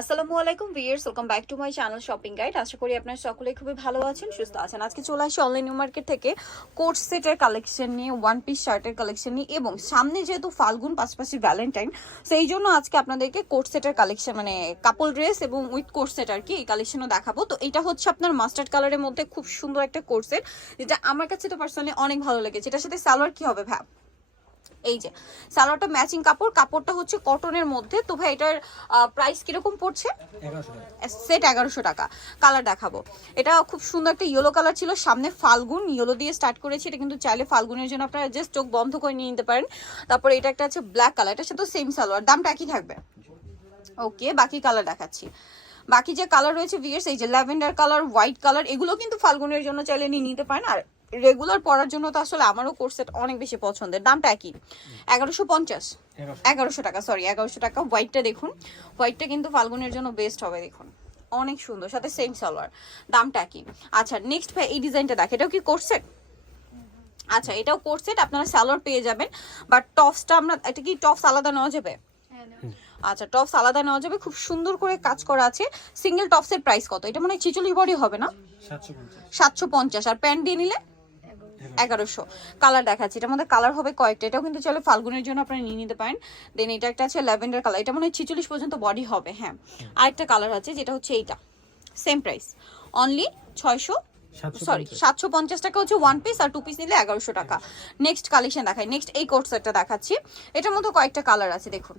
আসসালামু আলাইকুম viewers welcome back to my channel shopping guide. আশা করি আপনারা সকলেই খুবই ভালো আছেন, সুস্থ আছেন। আজকে চলে আসি অনলাইন মার্কেট থেকে। কোট সেটের কালেকশন নিয়ে ওয়ান পিস শার্টের কালেকশন নিয়ে এবং সামনে যেহেতু ফাল্গুন, পাশাপাশি ভ্যালেন্টাইন সেই জন্য আজকে আপনাদেরকে কোট সেটের কালেকশন মানে কাপল ড্রেস এবং উইথ কোট সেট আর কি, এই কালেকশনও দেখাবো। তো এটা হচ্ছে আপনার মাস্টার্ড কালারের মধ্যে খুব সুন্দর একটা কোট সেট যেটা আমার কাছে তো পার্সোনালি অনেক ভালো লেগেছে। এটার সাথে সালোয়ার কি হবে ভ্যা এই যে সালোয়ারটা ম্যাচিং কাপড় কাপড়টা হচ্ছে কটনের মধ্যে। তো ভাই এটার প্রাইস কীরকম পড়ছে? সেট এগারোশো টাকা। কালার দেখাবো। এটা খুব সুন্দর একটা ইয়েলো কালার ছিল। সামনে ফাল্গুন ইয়েলো দিয়ে স্টার্ট করেছি। এটা কিন্তু চাইলে ফাল্গুনের জন্য আপনারা জাস্ট চোখ বন্ধ করে নিয়ে নিতে পারেন। তারপরে এটা একটা আছে ব্ল্যাক কালার এটার সাথে সেম সালোয়ার। দামটা একই থাকবে। ওকে বাকি কালার দেখাচ্ছি। বাকি যে কালার রয়েছে ভিয়ার্স এই যে ল্যাভেন্ডার কালার হোয়াইট কালার এগুলো কিন্তু ফাল্গুনের জন্য চাইলে নিয়ে নিতে পারেন। আর রেগুলার পরার জন্য তো আসলে আমারও কোর্সেট অনেক বেশি পছন্দের। দামটা একই। এগারোশো পঞ্চাশ। এগারোশো টাকা সরি এগারোশো টাকা। হোয়াইটটা দেখুন। হোয়াইটটা কিন্তু ফাল্গুনের জন্য বেস্ট হবে দেখুন। অনেক সুন্দর সাথে সেম সালোয়ার। দামটা কি আচ্ছা নেক্সট ভাই এই ডিজাইনটা দেখ এটাও কি কোর্সেট আচ্ছা এটাও কোর্সেট আপনারা সালোয়ার পেয়ে যাবেন। বাট টপসটা আমরা এটা কি টপস আলাদা নেওয়া যাবে? আচ্ছা টপস আলাদা নেওয়া যাবে খুব সুন্দর করে কাজ করা আছে। সিঙ্গেল টপসের প্রাইস কত? এটা মনে হয় ছিচল্লিশ বডি হবে না? সাতশো পঞ্চাশ। আর প্যান্ট দিয়ে নিলে? এগারোশো। কালার দেখাচ্ছি। এটার মধ্যে কালার হবে কয়েকটা। এটাও কিন্তু চলে ফাল্গুনের জন্য আপনারা নিয়ে নিতে পারেন। দেন এটা একটা আছে ল্যাভেন্ডার কালার এটা মনে হয় ছিচল্লিশ পর্যন্ত বডি হবে হ্যাঁ। আরেকটা কালার আছে যেটা হচ্ছে এইটা। সেম প্রাইস অনলি ছয়শো সরি সাতশো পঞ্চাশ টাকা হচ্ছে ওয়ান পিস আর টু পিস নিলে এগারোশো টাকা। নেক্সট কালেকশন দেখাই। নেক্সট এই সেটটা দেখাচ্ছি। এটার মধ্যে কয়েকটা কালার আছে দেখুন।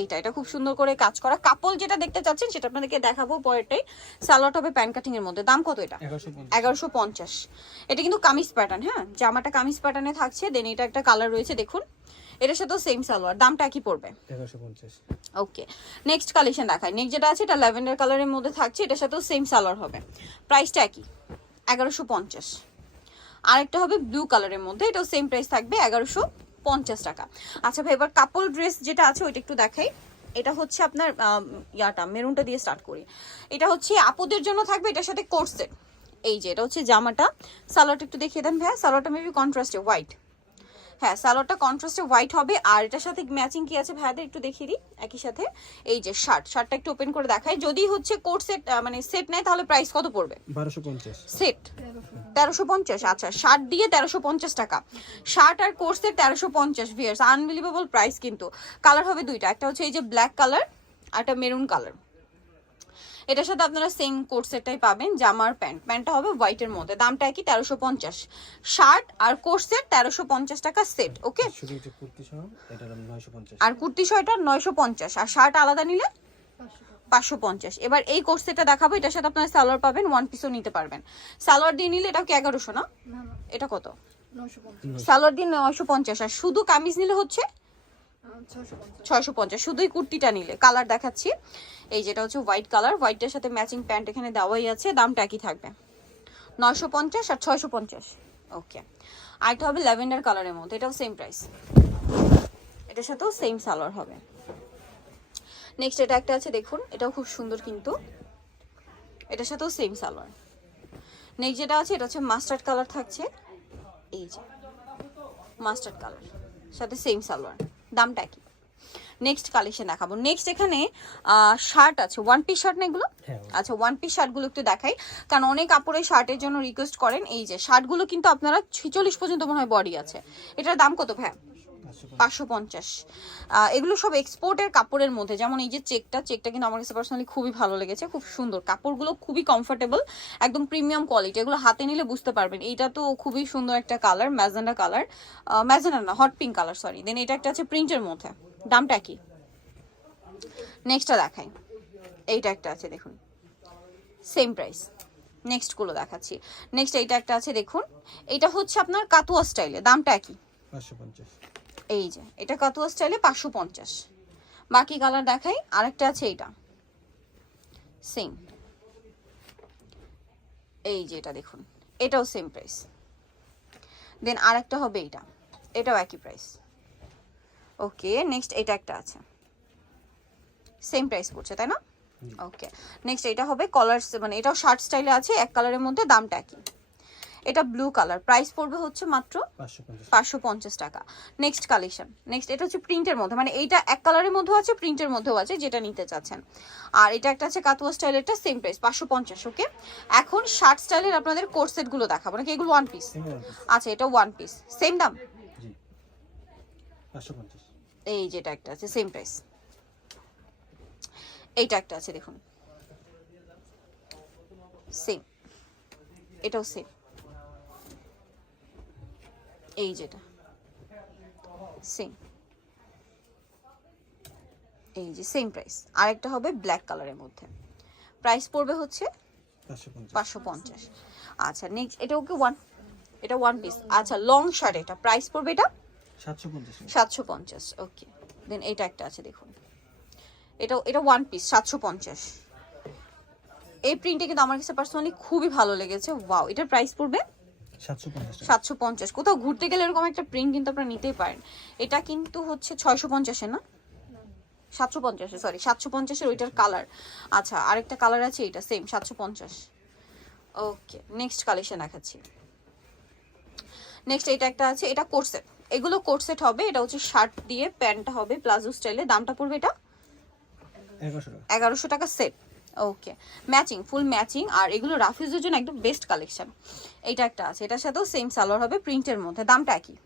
এইটা এটা খুব সুন্দর করে কাজ করা। কাপল যেটা দেখতে চাচ্ছেন সেটা আপনাদেরকে দেখাবো পরেরটাই। সালোয়ার হবে প্যান্ট কাটিং এর মধ্যে। দাম কত এটা? এগারোশো পঞ্চাশ। এটা কিন্তু কামিজ প্যাটার্ন হ্যাঁ? জামাটা কামিজ প্যাটার্নে থাকছে দেন এটা একটা কালার রয়েছে দেখুন। এটার সাথেও সেম সালোয়ার দামটা কি পড়বে। ওকে নেক্সট কালেকশন দেখাই। নেক্সট যেটা আছে এটা ল্যাভেন্ডার কালারের মধ্যে থাকছে এটার সাথেও সেম সালোয়ার হবে। প্রাইসটা একই এগারোশো পঞ্চাশ। আরেকটা হবে ব্লু কালারের মধ্যে এটাও সেম প্রাইস থাকবে এগারোশো পঞ্চাশ টাকা। আচ্ছা ভাই, এবার কাপল ড্রেস যেটা আছে ওইটা একটু দেখাই। এটা হচ্ছে আপনার ইয়াটা, মেরুনটা দিয়ে স্টার্ট করি। এটা হচ্ছে আপুদের জন্য থাকবে, এটার সাথে কোর্সের এই যে, এটা হচ্ছে জামাটা। সালোয়ারটা একটু দেখিয়ে দেন ভাইয়া। সালোয়ারটা মেবি কন্ট্রাস্টে হোয়াইট হ্যাঁ সালোয়ারটা কন্ট্রাস্টে হোয়াইট হবে। আর এটার সাথে ম্যাচিং কি আছে ভাইয়াদের একটু দেখিয়ে দিই? একই সাথে এই যে শার্ট শার্টটা একটু ওপেন করে দেখাই। যদি হচ্ছে কোট সেট মানে সেট নেয় তাহলে প্রাইস কত পড়বে? বারোশো পঞ্চাশ। সেট তেরোশো পঞ্চাশ। আচ্ছা শার্ট দিয়ে তেরোশো পঞ্চাশ টাকা। শার্ট আর কোর্সের তেরোশো পঞ্চাশ ভিয়ার্স আনবিলিভেবল প্রাইস কিন্তু। কালার হবে দুইটা। একটা হচ্ছে এই যে ব্ল্যাক কালার আর একটা মেরুন কালার এটার সাথে আপনারা সেম কোট সেটটাই পাবেন জামার প্যান্ট। প্যান্টটা হবে হোয়াইটের মধ্যে। দামটা কি তেরোশো পঞ্চাশ। শার্ট আর কোট সেট তেরোশো পঞ্চাশ টাকা সেট ওকে পঞ্চাশ। আর কুর্তি ছয়টা নয়শো পঞ্চাশ। আর শার্ট আলাদা নিলে? পাঁচশো পঞ্চাশ। এবার এই কোর্সেটা দেখাবো এটার সাথে আপনারা সালোয়ার পাবেন ওয়ান পিসও নিতে পারবেন। সালোয়ার দিয়ে নিলে এটা কি এগারোশো না? এটা কত? সালোয়ার দিয়ে নয়শো পঞ্চাশ। আর শুধু কামিজ নিলে হচ্ছে ছয়শো পঞ্চাশ। শুধুই কুর্তিটা নিলে। কালার দেখাচ্ছি। এই যেটা হচ্ছে হোয়াইট কালার হোয়াইটের সাথে ম্যাচিং প্যান্ট এখানে দেওয়াই আছে। দামটা একই থাকবে। নয়শো পঞ্চাশ আর ছয়শো পঞ্চাশ। ওকে আরেকটা হবে ল্যাভেন্ডার কালারের মধ্যে। এটাও সেম প্রাইস এটার সাথেও সেম সালোয়ার হবে। নেক্সট এটা একটা আছে, দেখুন। এটাও খুব সুন্দর কিন্তু। এটার সাথেও সেম সালোয়ার নেক্সট যেটা আছে, এটা হচ্ছে মাস্টার্ড কালার থাকছে। এই যে মাস্টার্ড কালার সাথে সেম সালোয়ার দামটা কি নেক্সট কালেকশন দেখাবো। নেক্সট এখানে শার্ট আছে। ওয়ান পিস শার্ট না এগুলো? হ্যাঁ। আচ্ছা ওয়ান পিস শার্টগুলো একটু দেখাই। কারণ অনেক কাপড়ের শার্টের জন্য রিকোয়েস্ট করেন। এই যে শার্টগুলো কিন্তু আপনারা ছিচল্লিশ পর্যন্ত মনে হয় বডি আছে। এটার দাম কত ভাই পাঁচশো পঞ্চাশ। এগুলো সব এক্সপোর্টের কাপড়ের মধ্যে। যেমন এই যে চেকটা চেকটা কিন্তু আমার কাছে পার্সোনালি খুবই ভালো লেগেছে খুব সুন্দর। কাপড়গুলো খুবই কমফোর্টেবল একদম প্রিমিয়াম কোয়ালিটি এগুলো হাতে নিলে বুঝতে পারবেন এইটা তো খুবই সুন্দর একটা কালার ম্যাজেন্ডা কালার ম্যাজেন্ডা না hot pink colour sorry then এটা একটা আছে প্রিন্টের মধ্যে। দামটা কি? নেক্সটটা দেখাই। এইটা একটা আছে দেখুন। সেম প্রাইস নেক্সটগুলো দেখাচ্ছি। নেক্সট এইটা একটা আছে দেখুন। এটা হচ্ছে আপনার কাতুয়া স্টাইলে দামটা একই পাঁচশো পঞ্চাশ। এই যে এটা কাতুয়া স্টাইলে পাঁচশো পঞ্চাশ। বাকি কালার দেখাই আরেকটা আছে এইটা। সেম এই যে এটা দেখুন এটাও সেম প্রাইস দেন আরেকটা হবে এইটা এটাও একই প্রাইস ওকে নেক্সট এটা একটা আছে। সেম প্রাইস পড়ছে তাই না? ওকে নেক্সট এটা হবে কলার মানে এটাও শার্ট স্টাইলে আছে এক কালারের মধ্যে দামটা একই। এটা ব্লু কালার প্রাইস পড়বে হচ্ছে মাত্র পাঁচশো পঞ্চাশ টাকা। নেক্সট কালেকশন নেক্সট এটা হচ্ছে প্রিন্টের মধ্যে। মানে এইটা এক কালারের মধ্যেও আছে প্রিন্টের মধ্যেও আছে যেটা নিতে চাচ্ছেন। আর এটা একটা আছে কাতুয়া স্টাইলেরটা সেম প্রাইস পাঁচশো পঞ্চাশ ওকে এখন শার্ট স্টাইলের আপনাদের কোট সেটগুলো দেখাবো। নাকি এগুলো ওয়ান পিস আচ্ছা এটা ওয়ান পিস সেম দাম? এই যেটা একটা আছে সেম প্রাইস এইটা একটা আছে দেখুন। সেম এটাও সেম এই যেটা। সেম এই যে সেম প্রাইস আরেকটা হবে ব্ল্যাক কালারের মধ্যে। প্রাইস পড়বে হচ্ছে পাঁচশো পঞ্চাশ। আচ্ছা নেক্সট এটা ওকে ওয়ান এটা ওয়ান পিস আচ্ছা লং শার্ট এটা। প্রাইস পড়বে এটা? সাতশো পঞ্চাশ ওকে দেন এটা একটা আছে দেখুন। এটা এটা ওয়ান পিস সাতশো পঞ্চাশ। এই প্রিন্টে কিন্তু আমার কাছে পার্সোনালি খুবই ভালো লেগেছে। ওয়াও এটার প্রাইস পড়বে সাতশো পঞ্চাশ কোথাও ঘুরতে গেলে এরকম একটা প্রিন্ট কিন্তু আপনারা নিতেই পারেন। এটা কিন্তু হচ্ছে ছয়শো পঞ্চাশে না? সাতশো পঞ্চাশে সরি সাতশো পঞ্চাশের ওইটার কালার আচ্ছা আরেকটা কালার আছে এটা সেম সাতশো পঞ্চাশ। ওকে নেক্সট কালেকশন দেখাচ্ছি। নেক্সট এটা একটা আছে এটা কোর্সেট এগুলো কোর্সেট হবে এটা হচ্ছে শার্ট দিয়ে প্যান্টটা হবে প্লাজো স্টাইলে দামটা পড়বে এটা? এগারোশো টাকা। Set okay matching full matching আর এগুলো রাফিউজের জন্য একদম বেস্ট কালেকশন এটা একটা আছে, এটার সাথেও সেম সালোয়ার হবে প্রিন্টের মধ্যে, দামটা একই।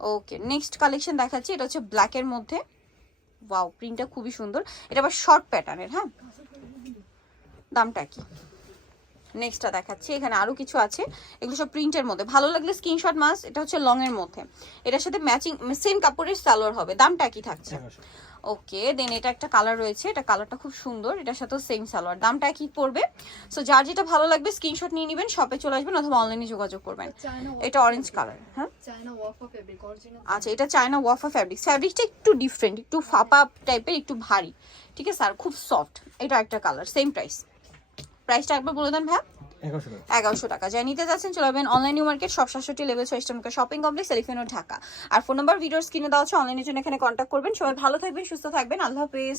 ওকে নেক্সট কালেকশন দেখাচ্ছি, এটা হচ্ছে ব্ল্যাকের মধ্যে। ওয়াও প্রিন্টটা খুবই সুন্দর। এটা আবার শর্ট প্যাটার্নের হ্যাঁ? দামটা কি নেক্সটটা দেখাচ্ছি এখানে আরও কিছু আছে। এগুলো সব প্রিন্টের মধ্যে। ভালো লাগলে স্ক্রিনশট মাস এটা হচ্ছে লং এর মধ্যে। এটার সাথে ম্যাচিং সেম কাপড়ের সালোয়ার হবে। দামটা কি থাকছে? ওকে দেন এটা একটা কালার রয়েছে। এটা কালারটা খুব সুন্দর এটার সাথেও সেম সালোয়ার। দামটা কি পড়বে? সো যার যেটা ভালো লাগবে স্ক্রিনশট নিয়ে নেবেন শপে চলে আসবেন অথবা অনলাইনে যোগাযোগ করবেন। এটা অরেঞ্জ কালার হ্যাঁ? চায়না ওয়াফা ফেব্রিক অরিজিনাল আচ্ছা এটা চায়না ওয়াফা ফ্যাব্রিক ফ্যাব্রিকটা একটু ডিফারেন্ট একটু ফাপা টাইপের একটু ভারী। ঠিক আছে আর খুব সফট এটা একটা কালার সেম প্রাইস প্রাইসটা একবার বলে দেন ভাই এগারোশো টাকা। যাই যা নিতে যাচ্ছেন চলে যাবেন অনলাইন নিউ মার্কেট সব সাতষট্টি লেভেল ছয় ইস্টার্নকা শপিং কমপ্লেক্স এলিফেনো ঢাকা আর ফোন নাম্বার ভিডিওর স্ক্রিনে দেওয়া আছে অনলাইনের জন্য এখানে কন্ট্যাক্ট করবেন। সবাই ভালো থাকবেন সুস্থ থাকবেন। আল্লাহ হাফেজ।